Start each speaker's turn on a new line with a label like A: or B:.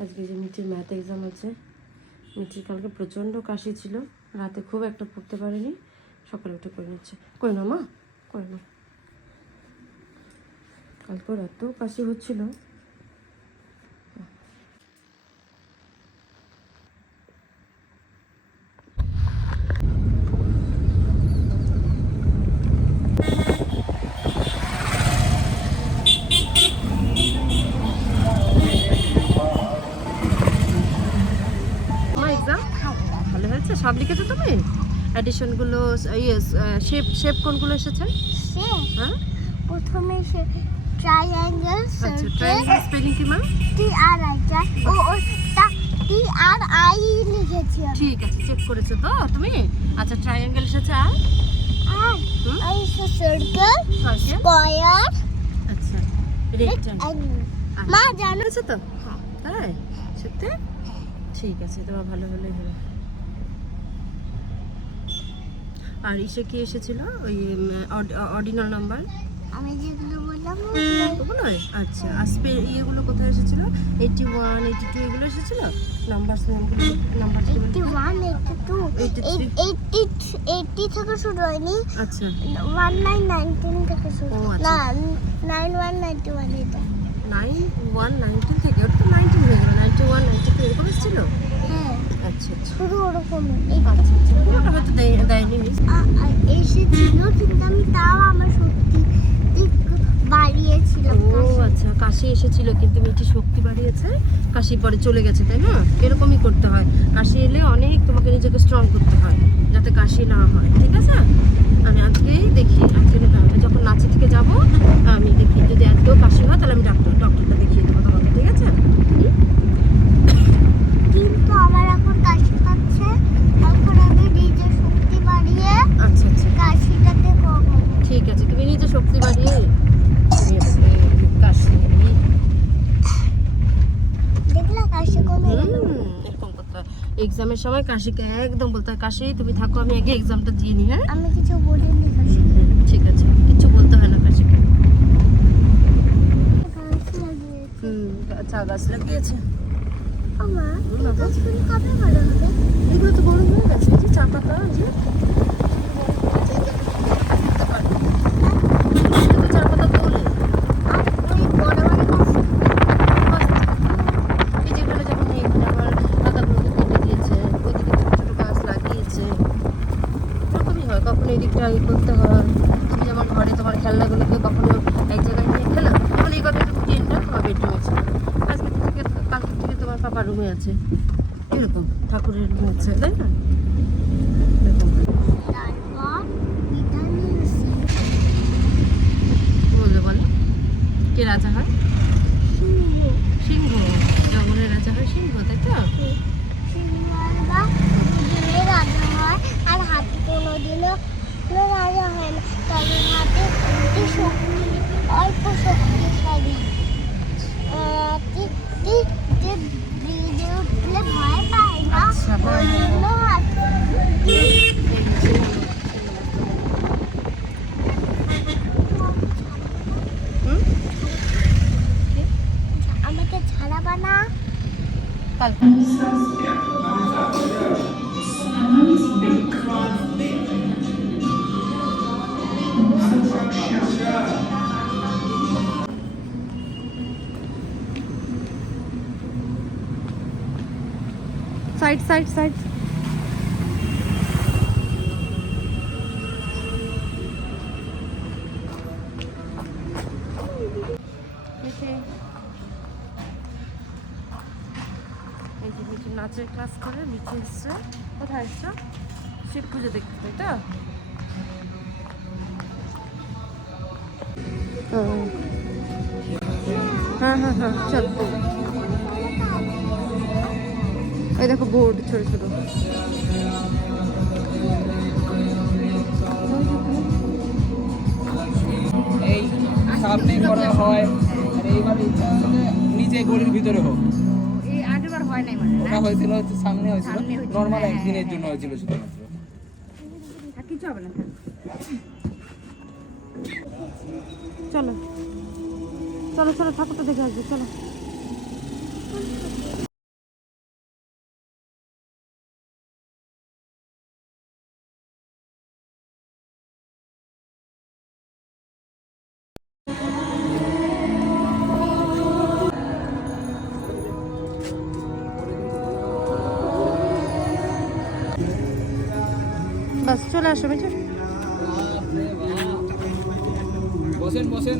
A: আজকে যে মিটির math exam আছে মিঠির কালকে প্রচণ্ড কাশি ছিল, রাতে খুব একটা পড়তে পারেনি, সকালে উঠে করে নিচ্ছে। কই না মা কই না কালকে রাতেও কাশি হচ্ছিল মা এক্সাম ভালো লিখেছো তুমি? অ্যাডিশনগুলো ইয়ে শেপ শেপ কোনগুলো এসেছে? হ্যাঁ?
B: প্রথমে সে ট্রায়াঙ্গেল
A: আচ্ছা
B: সার্কেল
A: ট্রায়াঙ্গেল স্পেলিং কি মা
B: টি আর আইটা ও ও তা টি আর আই লিখেছি।
A: ঠিক আছে চেক করেছ তো তুমি? আচ্ছা ট্রায়াঙ্গেল এসেছে আর?
B: সার্কেল স্কয়ার
A: আচ্ছা রেক্ট্যাঙ্গেল
B: মা জানো?
A: তো? তাই? সত্যি? ঠিক আছে তোমার ভালো হলেই হলো আর ইসে কি এসেছিল? ওই অর্ডিনাল নাম্বার?
B: আমি যেগুলো বললাম
A: ওগুলো আচ্ছা আর স্পে ইয়েগুলো কোথায় এসেছিল? এইটি ওয়ান এইটি টু এগুলো এসেছিল? নাম্বার নামগুলো number
B: eighty one eighty two
A: 83
B: eighty eighty থেকে শুরু হয়নি।
A: আচ্ছা।
B: ওয়ান নাইন নাইনটিন থেকে শুরু।
A: আচ্ছা।
B: না নাইন ওয়ান নাইনটি ওয়ান এটা।
A: নাইন ওয়ান নাইনটিন থেকে ওটা তো নাইনটিন হয়ে গেল। নাইনটি ওয়ান নাইনটি টু এরকম এসেছিল?
B: হ্যাঁ।
A: আচ্ছা আচ্ছা।
B: শুধু ওরকমই। এই
A: আচ্ছা আচ্ছা। পুরোটা হয়তো দেয়নি মিস
B: আ- আ- এসেছিল কিন্তু আমি তাও আমার সত্যি দিক বাড়িয়েছিলাম
A: ও আচ্ছা কাশি এসেছিল, কিন্তু মেয়েটি শক্তি বাড়িয়েছে। কাশি পরে চলে গেছে, তাই না? এরকমই করতে হয়। কাশি এলে অনেক তোমাকে নিজেকে স্ট্রং করতে হয়, যাতে কাশি না হয়, ঠিক আছে? আমি আজকেই দেখি, আজকে যখন নাচি থেকে যাব, আমি দেখি, যদি এত কাশি হয়, তাহলে আমি ডাক্তার ডক্টরটা দেখিয়ে দেবো তোমাকে, ঠিক আছে হুম?
B: কিন্তু আমার এখন কাশি পাচ্ছে এখন আমি নিজের শক্তি বাড়িয়ে
A: আচ্ছা আচ্ছা
B: কাশিটাকে কমাবো
A: ঠিক আছে তুমি নিজে শক্তি বাড়িয়ে তুমি এ, কাশি
B: দেখলা কাশি কমে গেল
A: হুম, এরকম করতে হয় এক্সামের সময় কাশিকে একদম বলতে হয় কাশি তুমি থাকো আমি আগে এক্সামটা দিয়ে নিই হ্যাঁ?
B: আমি কিছু বলিনি কাশি
A: ঠিক আছে কিছু বলতে হয় না কাশিকে। হুম আচ্ছা গাছ লাগিয়েছে। এগুলো তো বড় হয়ে গেছে যে চা পাতা যে চা পাতা তোলে
B: আর ওই বড় বড় গাছ
A: এই যেখানে যেমন এখানে আমার পাতাগুলোকে কেটে দিয়েছে ওইদিকে ছোটো ছোটো গাছ লাগিয়েছে এরকমই হয় কখনো এদিকটা ই করতে হয় তুমি যেমন ঘরে তোমার খেলনাগুলোকে কখনো এক জায়গায় নিয়ে খেলো তাহলে এই কথা একটু ট্রেনটা তোমার বেডরুমে ছিল আজকে থেকে কালকে থেকে তোমার পাপার রুমে আছে এরকম ঠাকুরের রুমে আছে তাই না কে রাজা হয়
B: সিংহ
A: সিংহ জঙ্গলের রাজা হয় সিংহ তাই তো
B: রাজা হয় আর হাতি কোনোদিনও কোনো রাজা না তবে হাতে অতি শক্তি অল্প শক্তিশালী উঠলে ভয় পায় না আমাকে ছাড়াবা না।
A: কালকে সাইড সাইড সাইড। নাচের ক্লাস করে মিঠু এসছে। কোথায় এসছো? শিব পুজো দেখতে, তাই তো? হ্যাঁ হ্যাঁ হ্যাঁ চল। ওই দেখো বোর্ড ছোট ছোট।
C: এই সামনে করা হয় আর এইবার ইচ্ছা নিচে গলির ভিতরে হোক।
D: হয় মানে
C: ওটা হয়েছিল হচ্ছে সামনে হয়েছিল নর্মাল
D: হ্যাঁ,
C: একদিনের
D: হ্যাঁ,
C: জন্য হয়েছিল শুধুমাত্র।
D: কিছু হবে না
A: চলো। চলো চলো ঠাকুরটা দেখে আসবে চলো। চলে আসো
D: মেজো বসেন বসেন।